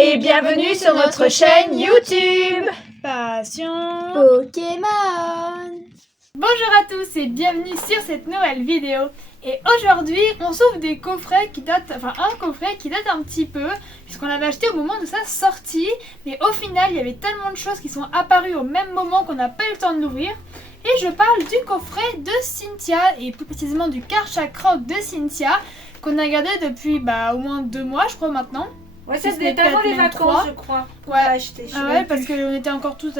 et bienvenue sur notre chaîne YouTube Passion Pokémon. Bonjour à tous et bienvenue sur cette nouvelle vidéo. Et aujourd'hui on s'ouvre des coffrets qui datent, un coffret qui date un petit peu, puisqu'on l'avait acheté au moment de sa sortie. Mais au final il y avait tellement de choses qui sont apparues au même moment qu'on n'a pas eu le temps de l'ouvrir. Et je parle du coffret de Cynthia, et plus précisément du Karchakroc de Cynthia, qu'on a gardé depuis au moins 2 mois je crois maintenant. Ouais, ça c'était avant les vacances, je crois. Ouais, acheté. Ouais, parce qu'on était encore tous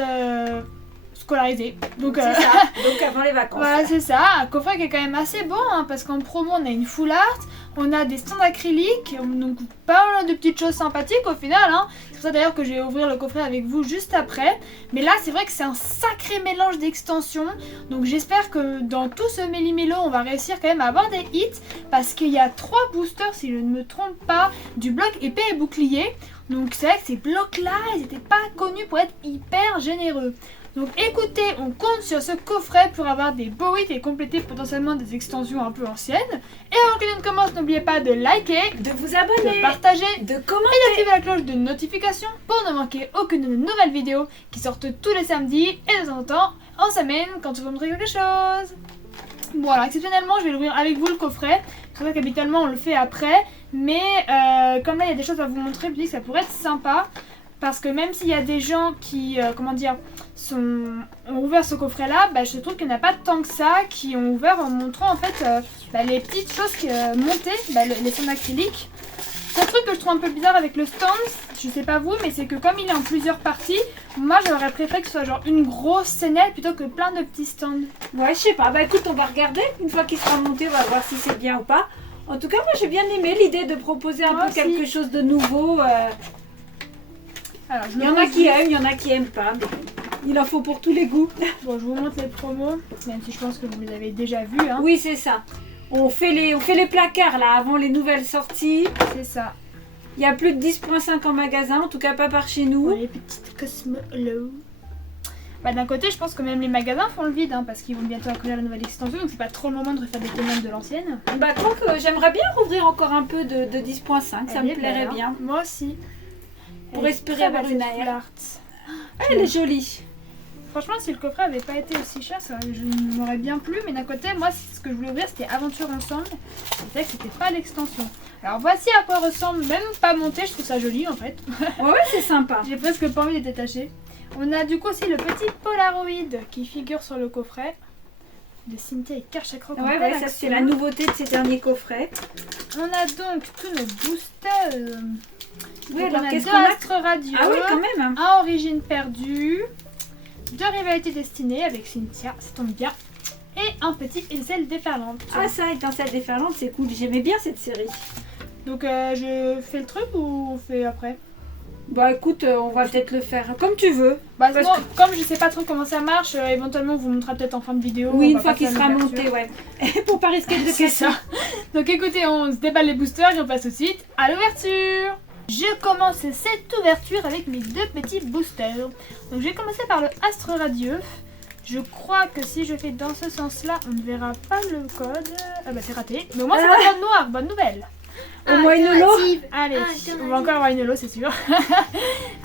scolarisés. Donc, c'est ça. Donc avant les vacances. Voilà, c'est ça. Un coffret qui est quand même assez beau, parce qu'en promo, on a une full art, on a des stands acryliques, donc pas mal de petites choses sympathiques au final. C'est pour ça d'ailleurs que je vais ouvrir le coffret avec vous juste après. Mais là, c'est vrai que c'est un sacré mélange d'extensions. Donc j'espère que dans tout ce méli-mélo, on va réussir quand même à avoir des hits, parce qu'il y a 3 boosters, si je ne me trompe pas, du bloc épée et bouclier. Donc c'est vrai que ces blocs-là, ils n'étaient pas connus pour être hyper généreux. Donc écoutez, on compte sur ce coffret pour avoir des beaux hits et compléter potentiellement des extensions un peu anciennes. Et avant que l'on commence, n'oubliez pas de liker, de vous abonner, de partager, de commenter et d'activer la cloche de notification pour ne manquer aucune de nos nouvelles vidéos qui sortent tous les samedis et de temps en temps en semaine quand vous montrer quelque chose. Voilà, exceptionnellement je vais l'ouvrir avec vous le coffret. C'est vrai qu'habituellement on le fait après, mais comme là il y a des choses à vous montrer, je me dis que ça pourrait être sympa. Parce que même s'il y a des gens qui, ont ouvert ce coffret-là, je trouve qu'il n'y en a pas tant que ça qui ont ouvert en montrant en fait les petites choses qui montaient, les stands acryliques. C'est un truc que je trouve un peu bizarre avec le stand, je sais pas vous, mais c'est que comme il est en plusieurs parties, moi j'aurais préféré que ce soit genre une grosse scénette plutôt que plein de petits stands. Ouais, je sais pas, écoute, on va regarder, une fois qu'il sera monté, on va voir si c'est bien ou pas. En tout cas, moi j'ai bien aimé l'idée de proposer un peu quelque chose de nouveau. Alors, il y en a qui aiment, il y en a qui aiment pas. Mais il en faut pour tous les goûts. Bon, je vous montre les promos, même si je pense que vous les avez déjà vus. Oui, c'est ça. On fait les placards là avant les nouvelles sorties. C'est ça. Il y a plus de 10.5 en magasin, en tout cas pas par chez nous. Pour les petites Cosmolo. D'un côté, je pense que même les magasins font le vide, parce qu'ils vont bientôt accueillir la nouvelle extension, donc c'est pas trop le moment de refaire des commandes de l'ancienne. Donc j'aimerais bien rouvrir encore un peu de 10.5, ça me plairait bien. Moi aussi. Pour espérer avoir une art. Elle est jolie. Franchement, si le coffret avait pas été aussi cher, je m'aurais bien plu. Mais d'un côté, moi, ce que je voulais ouvrir, c'était Aventure Ensemble. C'est vrai que c'était pas l'extension. Alors voici à quoi ressemble, même pas monté, je trouve ça joli en fait. Ouais, c'est sympa. J'ai presque pas envie de détacher. On a du coup aussi le petit Polaroid qui figure sur le coffret de Cynthia et Karchakroc. Ouais, ça c'est la nouveauté de ces derniers coffrets. On a donc tous nos boosters. Oui, donc alors on a qu'est-ce deux qu'on a Astres Radio, ah oui, quand même. Un Origine Perdue, 2 Rivalités Destinées avec Cynthia, ça tombe bien, et un petit Étincelle Déferlante. Ah ça, Étincelle Déferlante, c'est cool, j'aimais bien cette série. Donc je fais le truc ou on fait après? Écoute, on va peut-être le faire comme tu veux. Sinon, comme je sais pas trop comment ça marche, éventuellement on vous montrera peut-être en fin de vidéo. Oui, une fois qu'il sera monté, ouais. Pour pas risquer de casser. Ça. Donc écoutez, on se déballe les boosters et on passe tout de suite à l'ouverture. Je commence cette ouverture avec mes 2 petits boosters. Donc je vais commencer par le Astre Radieux. Je crois que si je fais dans ce sens-là, on ne verra pas le code. C'est raté. Mais au moins c'est pas code noir, bonne nouvelle. Au moins une holo. Allez, on va encore avoir une holo, c'est sûr.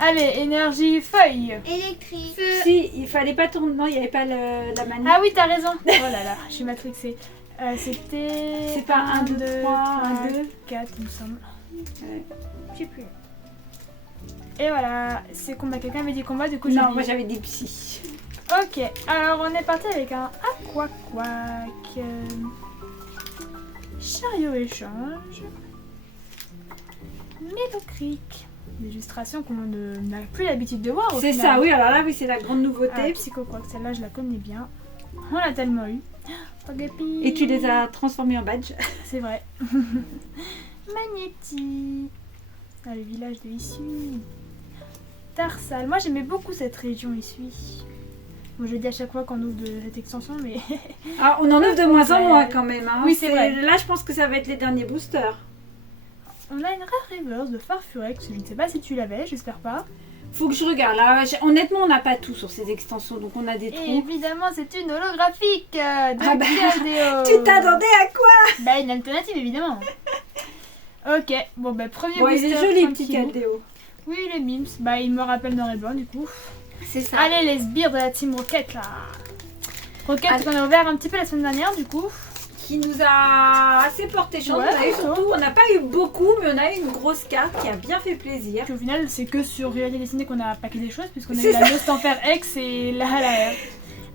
Allez, énergie feuille. Électrique. Si, il fallait pas tourner. Non, il n'y avait pas la manette. Ah oui, t'as raison. Oh là là, je suis matrixée. C'était. C'est pas 1, 2, 3, 2, 4, il me semble. Ouais. Je sais plus. Et voilà, c'est combat. Quelqu'un avait dit combat, du coup non, moi j'avais des psy. Ok, alors on est parti avec un Aquaquack. Chariot échange. Mélocric. Une illustration qu'on n'a plus l'habitude de voir. C'est ça, oui, alors là, oui, c'est la grande nouveauté. Psychoquack, celle-là, je la connais bien. On l'a tellement eu. Et tu les as transformés en badge. C'est vrai. Magnéti. Le village de Issy. Tarsal. Moi, j'aimais beaucoup cette région ici. Bon, je le dis à chaque fois qu'on ouvre de cette extension, mais... on en ouvre de moins en moins quand même. Oui, c'est vrai. Là, je pense que ça va être les derniers boosters. On a une rare reverse de Farfurex. Je ne sais pas si tu l'avais, j'espère pas. Faut que je regarde. Là, honnêtement, on n'a pas tout sur ces extensions, donc on a des trous. Et évidemment, c'est une holographique de Caldéo. Tu t'attendais à quoi? Une alternative, évidemment. Ok, bon, premier booster. Il est joli, le petit Caldéo. Oui, les mimes. Bah, il me rappelle Noir et Blanc du coup. C'est ça. Allez, les sbires de la team Rocket là. Rocket Allez. qu'on a ouvert un petit peu la semaine dernière du coup. Qui nous a assez porté chance. Ouais, On a eu plutôt. surtout, on n'a pas eu beaucoup, mais on a eu une grosse carte qui a bien fait plaisir. Puis au final, c'est que sur Réalité Dessinée qu'on a paqué des choses, puisqu'on a C'est eu la Lost Enfer X et la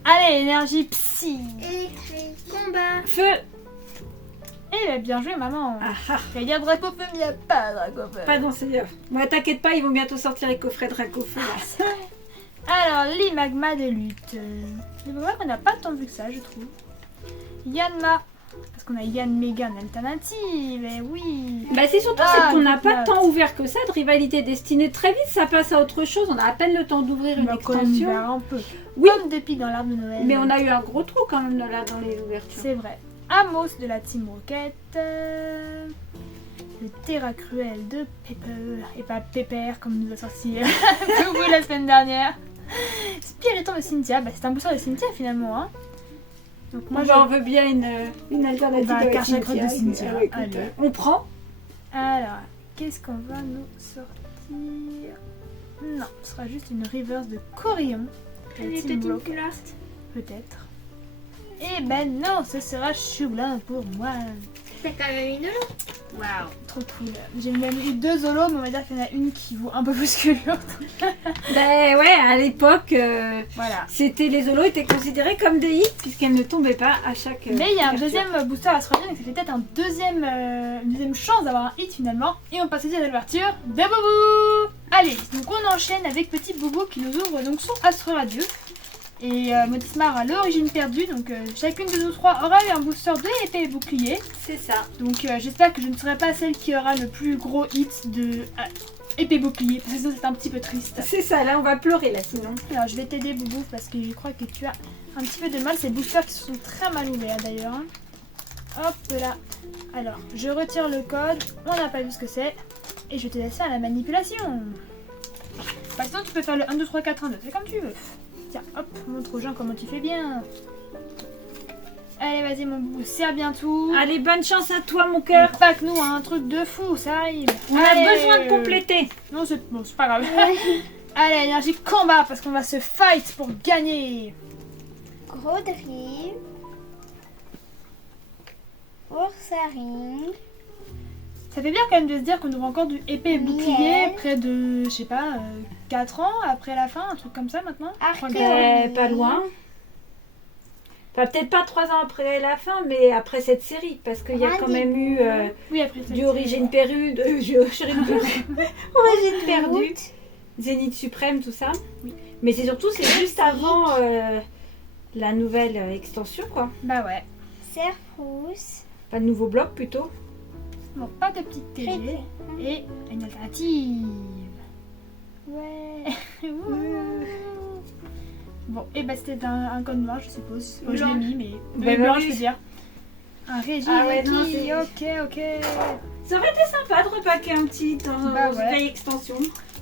Allez, énergie psy. Électrique. Combat. Feu. Eh ben, bien joué, maman. Ah ah. J'allais dire Dracofeu, mais il n'y a pas Dracofeu. Pas dans ces œufs. Moi, t'inquiète pas, ils vont bientôt sortir les coffrets Dracofeu. Alors, l'Imagma de lutte. C'est vrai qu'on n'a pas tant vu que ça, je trouve. Yanma. Parce qu'on a Yann Megan alternative, eh oui. Bah, c'est surtout Ah, c'est qu'on n'a good pas note. tant ouvert que ça de rivalité destinée. Très vite, ça passe à autre chose. On a à peine le temps d'ouvrir On une va quand même extension. voir un peu. Oui. Comme des pics dans l'arbre de Noël. Mais on a eu un gros trou quand même là dans les ouvertures. C'est vrai. Amos de la Team Rocket. Le Terra Cruel de Pepper. Et pas Pepper comme nous a sorti Koubou la semaine dernière. Spiriton de Cynthia. Bah, c'est un booster de Cynthia finalement. Hein. Donc Moi, moi, on veut bien une alternative. Bah, avec carte sacrée de Cynthia. Écoute, Allez. on prend. Alors, qu'est-ce qu'on va nous sortir? Non, ce sera juste une reverse de Corion. de la Elle Team était une Rocket, couleur. peut-être. Eh ben non, ce sera Choublin pour moi. T'as quand même une holo. Waouh, trop cool. J'ai même eu 2 zolos, mais on va dire qu'il y en a une qui vaut un peu plus que l'autre. Ben ouais, à l'époque, Voilà. c'était les holos étaient considérés comme des hits puisqu'elles ne tombaient pas à chaque. Mais il y a un ouverture. deuxième booster à se revenir, donc ça fait peut-être une deuxième chance d'avoir un hit finalement. Et on passe aussi à l'ouverture de Boubou. Allez, donc on enchaîne avec Petit Boubou qui nous ouvre donc son Astre Radieux. Et Motismar à l'origine perdue, donc chacune de nous trois aura eu un booster de épée et bouclier. C'est ça. Donc j'espère que je ne serai pas celle qui aura le plus gros hit de épée bouclier, parce que sinon c'est un petit peu triste. C'est ça, là on va pleurer là sinon. Alors je vais t'aider Boubou parce que je crois que tu as un petit peu de mal, ces boosters qui sont très mal ouverts d'ailleurs. Hein. Hop là. Alors je retire le code, on n'a pas vu ce que c'est, et je te laisse faire la manipulation. Bah, sinon tu peux faire le 1, 2, 3, 4, 1, 2, c'est comme tu veux. Tiens, hop, montre aux gens comment tu fais bien. Allez, vas-y mon bout, serre bien tout. Allez, bonne chance à toi mon cœur. Pas que nous, hein, un truc de fou, ça arrive. On Allez. a besoin de compléter. Non, c'est pas grave. Allez, énergie combat, parce qu'on va se fight pour gagner. Gros drive. Ursaring. Ça fait bien quand même de se dire qu'on ouvre encore du épée et bouclier Miel. près de, je sais pas, 4 ans après la fin, un truc comme ça maintenant. Archéologie. Pas loin. Enfin, peut-être pas 3 ans après la fin, mais après cette série, parce qu'il y a quand même eu Oui, après ça. du Origine perdue, Origine perdue, Zénith suprême, tout ça. Oui. Mais c'est surtout, c'est juste avant la nouvelle extension, quoi. Bah ouais. Serfrousse. Pas de nouveau bloc plutôt. Bon, pas de petite TG. Crédit. Et une alternative. Ouais. Ouh. Bon, et bah c'était un code noir, je suppose. Bon, je l'ai Blanc. mis, mais. Bah, Oui, blanc, oui. je veux dire. Un régime. Ah ouais, non, c'est- ok. Ça aurait été sympa de repacker un petit dans Bah une ouais. vieille extension.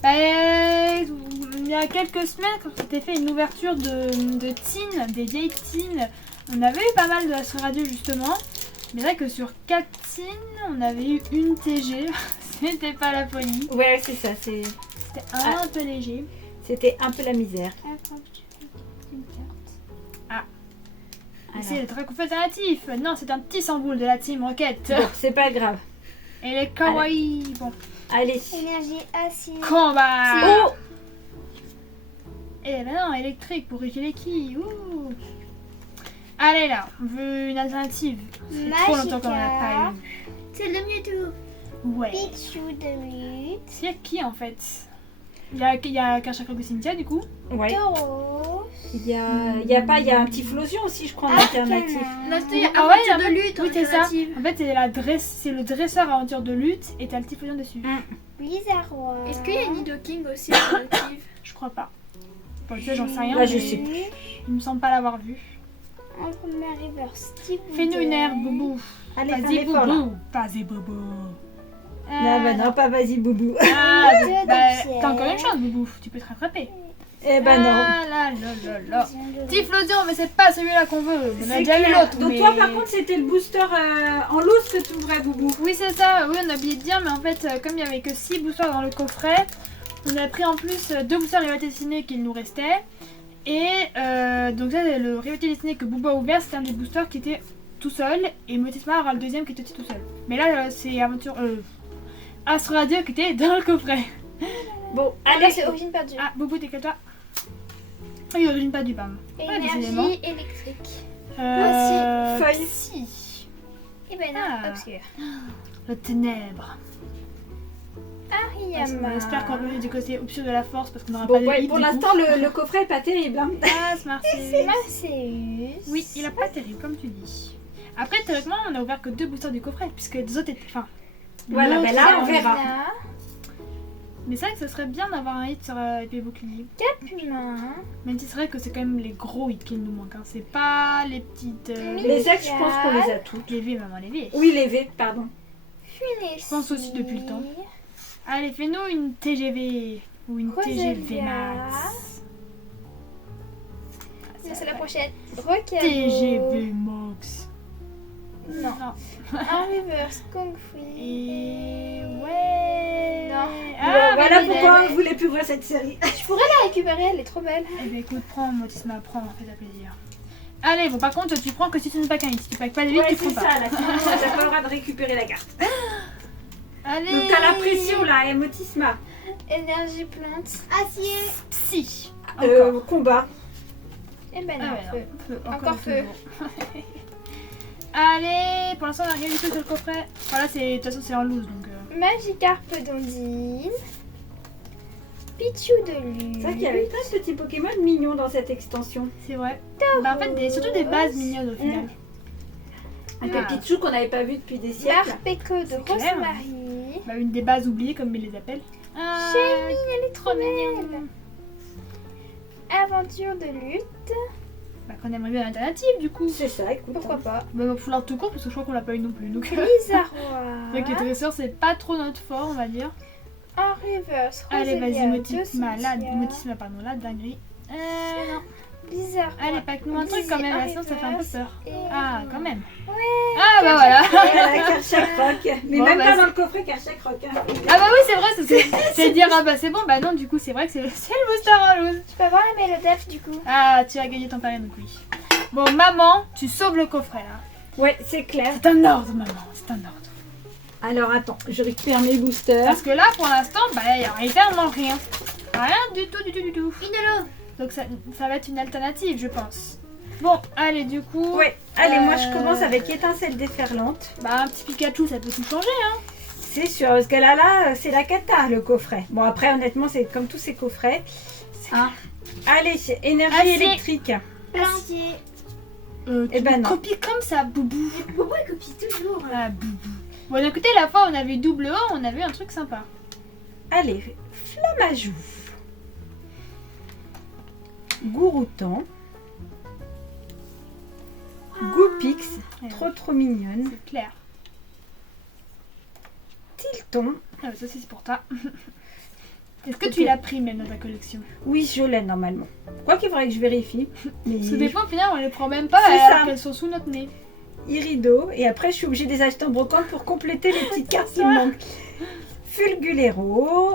Bah, il y a quelques semaines, quand on s'était fait une ouverture de Teen, des vieilles Teen, on avait eu pas mal de Astre Radio justement. Mais c'est vrai que sur 4 Teen, on avait eu une TG. C'était pas la folie. Ouais, c'est ça, C'était un peu léger. c'était un peu la misère. Et c'est le Dracofeu alternatif. Non, c'est un petit samboule de la Team Rocket. Bon, c'est pas grave. Et les kawaii. Bon, Allez. Énergie acide. combat. Oh, Et ben non, électrique pour Rigileki. Ouh. Allez là, on veut une alternative. C'est trop longtemps qu'on en a pas eu. C'est le Mewtwo. Ouais. Pichu de lutte. C'est qui en fait? Il y a qu'un chakra de Cynthia du coup. ouais. Tauros. Il y a un petit Flosion aussi, je crois, en alternative. Non, c'était c'était Ah ouais, aventure en de fait- lutte. Oui, c'est ça. alternative. En fait, c'est le dresseur aventure de lutte et t'as le typhonion dessus. Blizzard. Est-ce qu'il y a Nido King aussi alternative? Je crois pas. Bon, tu sais, j'en sais rien. Là, je mais sais plus. Il me semble pas l'avoir vu. En première reverse. Steve Fais-nous une air, Wonder. Boubou. Allez, fais un Vas-y, effort là. Boubou. Vas-y, Boubou. Non, bah non, pas vas-y, Boubou. Ah, Deux de bah, pierre. t'as encore une chance, Boubou. Tu peux te rattraper. Eh ben non. Ah là là là là. Typhlosion, mais c'est pas celui-là qu'on veut. On a C'est déjà eu clair. l'autre. Donc mais- toi, par contre, c'était le booster en loose que tu ouvrais, Boubou. Oui, c'est ça. Oui, on a oublié de dire, mais en fait, comme il y avait que 6 boosters dans le coffret, On a pris en plus 2 boosters rivalité dessinée qu'il nous restait. Et donc là, le rivalité dessiné que Booba a ouvert, c'était un des boosters qui était tout seul. Et Motisma aura le deuxième qui était aussi tout seul. Mais là, c'est Aventure Astro Radio qui était dans le coffret. Bon, Ah, là, allez. c'est Origine perdue. Ah, Boubou, t'es que toi. Oui, origine pas du pardon. Ouais, décidément. Énergie électrique. Feuille. Si. Et ben non, Ah. obscur. Le ténèbre. Ariyama. J'espère qu'on va pas du côté obscur de la force parce qu'on n'aura Bon, pas de ouais, hit, pour du coup. l'instant, le coffret est pas terrible. Hein. Ah, Smarty. Marseus. Oui, il a pas terrible, comme tu dis. Après, théoriquement, on a ouvert que 2 boosters du coffret, puisque les autres étaient. Enfin. Voilà, l'autre, ben là, on c'est- verra. Mais c'est vrai que ce serait bien d'avoir un hit sur épée bouclier. Humain. Même si c'est vrai que c'est quand même les gros hits qui nous manquent. Hein. C'est pas les petites. Les ex, je pense qu'on les a toutes. Les V, maman, les V. Oui, les V, pardon. Funesi. Je pense aussi depuis le temps. Allez, fais-nous une TGV. Ou une Roselia. TGV Max. C'est la prochaine. Rocabo. TGV Max. Non. Non. Un reverse Kung Fu. Et. Ouais. Non. Ah, Voilà bah, pourquoi on voulait plus voir cette série. Je pourrais la récupérer, elle est trop belle. Eh ben écoute, prends, Motisma, prends, fais-toi plaisir. Allez, bon, par contre, tu prends que si tu ne packs un hit. Si tu packs pas de hit, Ouais, tu c'est prends pas. ça, là. Sinon, t'as pas le droit de récupérer la carte. Allez. Donc, t'as la pression, là, Emotisma. Énergie plante. Acier. Psy. Encore. Combat. Et ben Ah non, ouais, feu. non. Feu, Encore du feu. toujours. Allez, pour l'instant, on a rien du tout sur le coffret. Voilà, de toute façon, c'est en loose donc. Magikarp d'Ondine. Pichu de Lune. C'est vrai qu'il y avait plein de petits Pokémon mignons dans cette extension. C'est vrai. Bah, en fait, surtout des bases mignonnes au final. Un Ah. Pichu qu'on n'avait pas vu depuis des siècles. Marpeco de C'est clair. Rosemary. Bah, une des bases oubliées, comme ils les appellent. Ah, Shelly, elle est trop mignon. belle. Aventure de lutte. Bah, qu'on aimerait bien l'alternative du coup. C'est ça, écoute. Pourquoi hein. pas. Bah, il va falloir tout court parce que je crois qu'on l'a pas eu non plus. Donc, Blizzardois. avec les dresseurs, c'est pas trop notre fort, on va dire. En reverse. Allez, vas-y, Roselia, Motisma, Dossia. Motisma, pardon, la dinguerie. Non. Blizzardois. Allez, pack-nous un truc quand même, là, sinon ça fait un peu peur. Et- Ah, quand même. Ah, bah voilà. Voilà, Karchak Rock. Mais Bon, même bah, pas c'est- dans le coffret Karchak Rock. Hein. Ah, bah oui, c'est vrai, c'est dire, ah bah c'est bon, bah non, du coup, c'est vrai que c'est le booster en loose. Tu peux avoir la mélodef du coup. Ah, tu as gagné ton pari, donc oui. Bon, maman, tu sauves le coffret là. Ouais, c'est clair. C'est un ordre, maman, c'est un ordre. Alors attends, je récupère mes boosters. Parce que là, pour l'instant, bah, il y a littéralement rien. Rien du tout, du tout, du tout. Une de l'eau. Donc ça va être une alternative, je pense. Bon, allez, du coup. Ouais, allez, moi je commence avec étincelle déferlante. Bah, un petit Pikachu, ça peut tout changer, hein. C'est sûr, parce que là, c'est la cata le coffret. Bon, après, honnêtement, c'est comme tous ces coffrets. Hein. Allez, énergie Assez. électrique. Acier. Tu ben me non. copies comme ça, boubou. Bobo il copie toujours. Ah, boubou. Bon, écoutez, la fois, on avait double O, on avait un truc sympa. Allez, Flamajou. Gouroutan. Goupix, Ouais, trop mignonne. c'est clair. Tilton. Ah, bah, ça, c'est pour toi. Est-ce que tu l'as pris même dans ta collection? Oui, je l'ai normalement. Quoi qu'il faudrait que je vérifie. Mais Parce que des fois, au final, on les prend même pas C'est alors ça. qu'elles sont sous notre nez. Irido. Et après, je suis obligée de les acheter en brocante pour compléter les petites cartes qui me manquent. Fulgulero.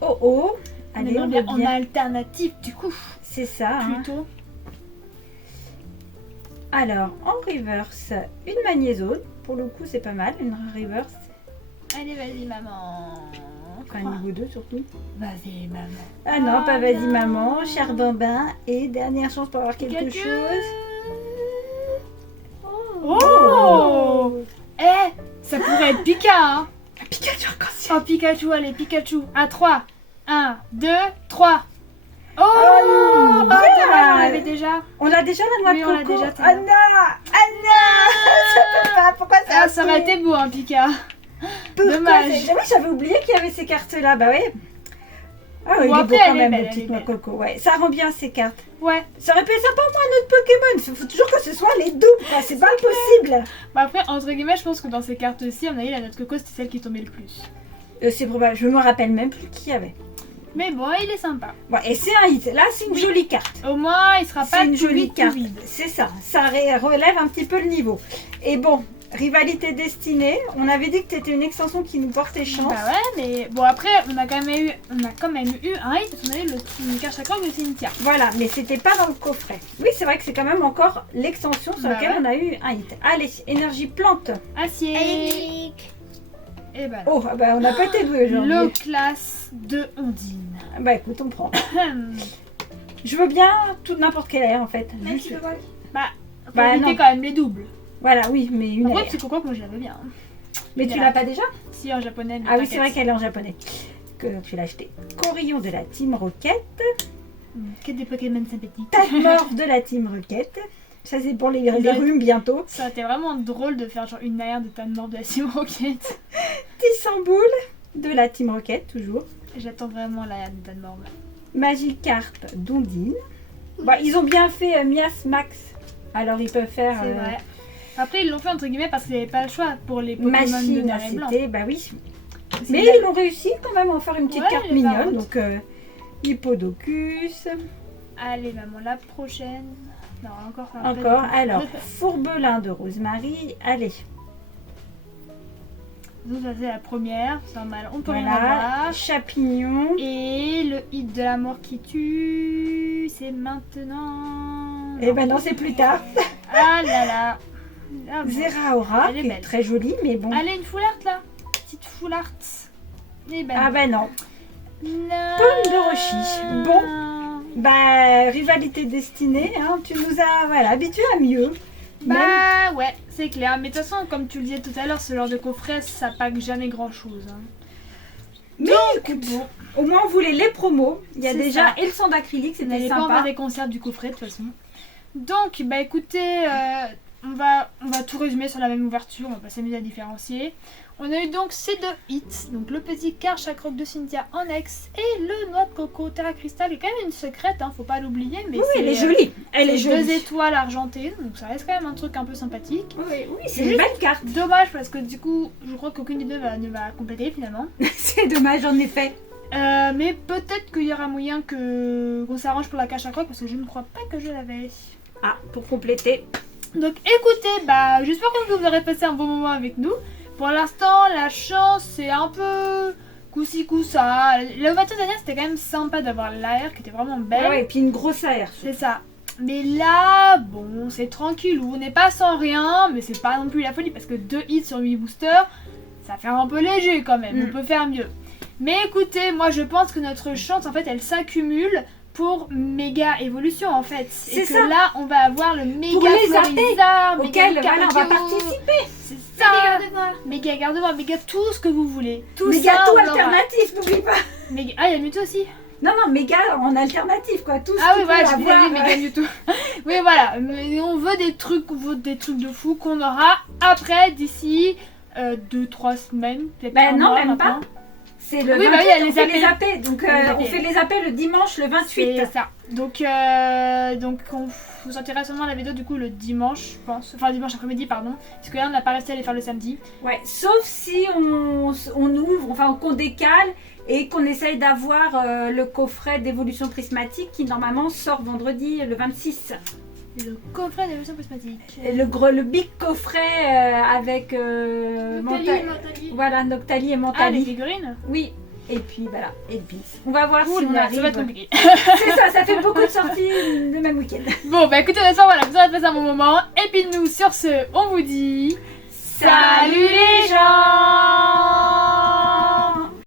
Oh oh. Allez, on est en bien. alternative, du coup. C'est ça. Hein. Plutôt. Alors, en reverse, une magnézone. Pour le coup, c'est pas mal. Une reverse. Allez, vas-y, maman. Enfin, niveau 2 surtout. Vas-y, maman. Ah non, pas vas-y non. maman. Chardambin. Et dernière chance pour avoir quelque chose. Oh Eh, ça pourrait être Pika, hein. Pikachu encore. Oh, Pikachu, allez, Pikachu. À 3. 1, 2, 3. Oh, Oh, dommage, on yeah. l'avait déjà. On a déjà la noix Oui, de on l'a coco. déjà, Ah non. Ah non. Ça peut pas. Pourquoi ça Ah, ça aurait été beau, hein, Pika. Pourquoi dommage. J'avais oublié qu'il y avait ces cartes-là. Bah oui. Ah oui, Bon, il est après, beau quand elle est même, belle, le elle petit est noix belle. coco. Ouais, ça rend bien ces cartes. Ouais. Ça aurait pu être sympa moi notre Pokémon. Il faut toujours que ce soit les doubles, quoi. C'est pas possible. Bah après, entre guillemets, je pense que dans ces cartes-ci, on a eu la note coco, c'était celle qui tombait le plus. C'est probable. Je me rappelle même plus qui y avait. Mais bon, il est sympa. Bon, et c'est un hit. Là, c'est une Oui. jolie carte. Au moins, il sera pas C'est une tout jolie vide, tout carte. vide. C'est ça. Ça relève un petit peu le niveau. Et bon, Rivalité destinée. On avait dit que t'étais une extension qui nous portait chance. Bah ouais, mais bon après on a quand même eu un hit parce qu'on a eu une carte chakra de Cynthia. Voilà, mais c'était pas dans le coffret. Oui, c'est vrai que c'est quand même encore l'extension sur Bah laquelle ouais. on a eu un hit. Allez, énergie plante. Acier. Eric. Et bah Oh, bah on n'a pas été doués aujourd'hui. le classe de Ondine. Bah écoute, on prend. Je veux bien tout n'importe quelle air en fait. Mais Juste- tu peux pas. Faut Bah, éviter non. quand même les doubles. Voilà, oui, mais une Après air. c'est quoi que moi je l'avais bien. Mais tu Voilà. l'as pas déjà? Si en japonais. Mais Ah oui, c'est t'inquiète. vrai qu'elle est en japonais. Que tu l'as acheté. Corillon de la Team Rocket. Que des Pokémon sympathiques. Tatmorph de la Team Rocket. Ça c'est pour les rhumes bientôt. Ça aurait été vraiment drôle de faire genre une arrière de Tanmore de la Team Rocket. Tissamboul de la Team Rocket, toujours. J'attends vraiment l'arrière de Tanmore. Magikarp d'Ondine. Bon, ils ont bien fait Mias Max. Alors ils peuvent faire C'est vrai. Après ils l'ont fait entre guillemets parce qu'ils n'avaient pas le choix pour les Pokémon de machine noir à et blanc. citer. Bah oui. C'est Mais la- ils ont réussi quand même à en faire une petite Ouais, carte les mignonne. variantes. Donc Hippodocus. Allez maman, la prochaine. Non, encore. Encore. Alors, Fourbelin de Rosemary. Allez. Donc ça c'est la première, c'est normal, on peut rien Voilà. avoir. Chapignon. Et le hit de la mort qui tue, c'est maintenant. Et ben non, c'est plus tard. Ah là là. Ah bon. Zeraora, Elle est qui est belle. très jolie, mais bon. Allez, une full art là. Petite full art. Et ben. Ah ben non. non. Pomme de Rochie. Bon. Bah, rivalité destinée, hein, tu nous as voilà, habitués à mieux. Même- Bah ouais, c'est clair. Mais de toute façon, comme tu le disais tout à l'heure, ce genre de coffret, ça pack jamais grand chose. Mais écoute, Bon, au moins on voulait les promos. Il y a C'est déjà ça. et le son d'acrylique, vous c'était n'allez pas en sympa. faire des concerts du coffret de toute façon. Donc, bah écoutez, on va tout résumer sur la même ouverture, on va pas s'amuser à différencier. On a eu donc ces deux hits, donc le petit car Chakroc de Cynthia en ex et le noix de coco Terra Crystal, qui est quand même une secrète, hein, faut pas l'oublier. Mais Oui, c'est, elle est jolie. Elle est c'est 2 jolie. étoiles argentées, donc ça reste quand même un truc un peu sympathique. Oui, c'est une belle carte. Dommage parce que du coup, je crois qu'aucune des deux ne va compléter finalement. C'est dommage en effet. Mais peut-être qu'il y aura moyen qu'on s'arrange pour la cache à croc parce que je ne crois pas que je l'avais. Ah, pour compléter. Donc écoutez, bah j'espère que vous aurez passé un bon moment avec nous. Pour l'instant, la chance c'est un peu coup-ci coup-ça. L'ouverture dernière c'était quand même sympa d'avoir l'air qui était vraiment belle. Ouais, et puis une grosse AR. C'est ça. Mais là, bon, c'est tranquille, on n'est pas sans rien, mais c'est pas non plus la folie parce que 2 hits sur 8 boosters, ça fait un peu léger quand même, on peut faire mieux. Mais écoutez, moi je pense que notre chance en fait elle s'accumule pour méga évolution en fait. C'est Et que ça. là on va avoir le méga Pour les Florizard, méga Auquel voilà, on va Lucario. participer. C'est ça. Méga Gardevoir, méga tout ce que vous voulez. Tout Méga ça, tout on l'aura. alternatif, n'oublie pas. Méga... Ah, il y a Mewtwo aussi. Non, méga en alternatif quoi. Tout ce Ah qu'il oui, voilà, peut je vous ai avoir, dit méga Mewtwo. Oui, voilà, mais on veut des trucs de fou qu'on aura après d'ici 2-3 semaines. Peut-être Ben un non, mois même maintenant. C'est le Oui, 28, bah oui, il y a on les fait les appels. appels. Donc Les on appels. fait les appels le dimanche le 28. C'est ça. Donc on vous sortira sûrement la vidéo du coup le dimanche, je pense. Enfin, dimanche après-midi, pardon. Parce que là, on n'a pas réussi à les faire le samedi. Ouais, sauf si on ouvre, enfin qu'on décale et qu'on essaye d'avoir le coffret d'évolution prismatique qui normalement sort vendredi le 26. Le coffret d'évolution prismatique. Et le big coffret avec voilà, Noctali et Ah, les Mentali. figurines. Oui, et puis voilà, et puis on va voir si Ouh on là, arrive. ça va être compliqué. C'est ça, ça fait beaucoup de sorties le même week-end. Bon, bah écoutez, on espère voilà, vous aurez passé un bon moment. Et puis nous, sur ce, on vous dit... Salut les gens!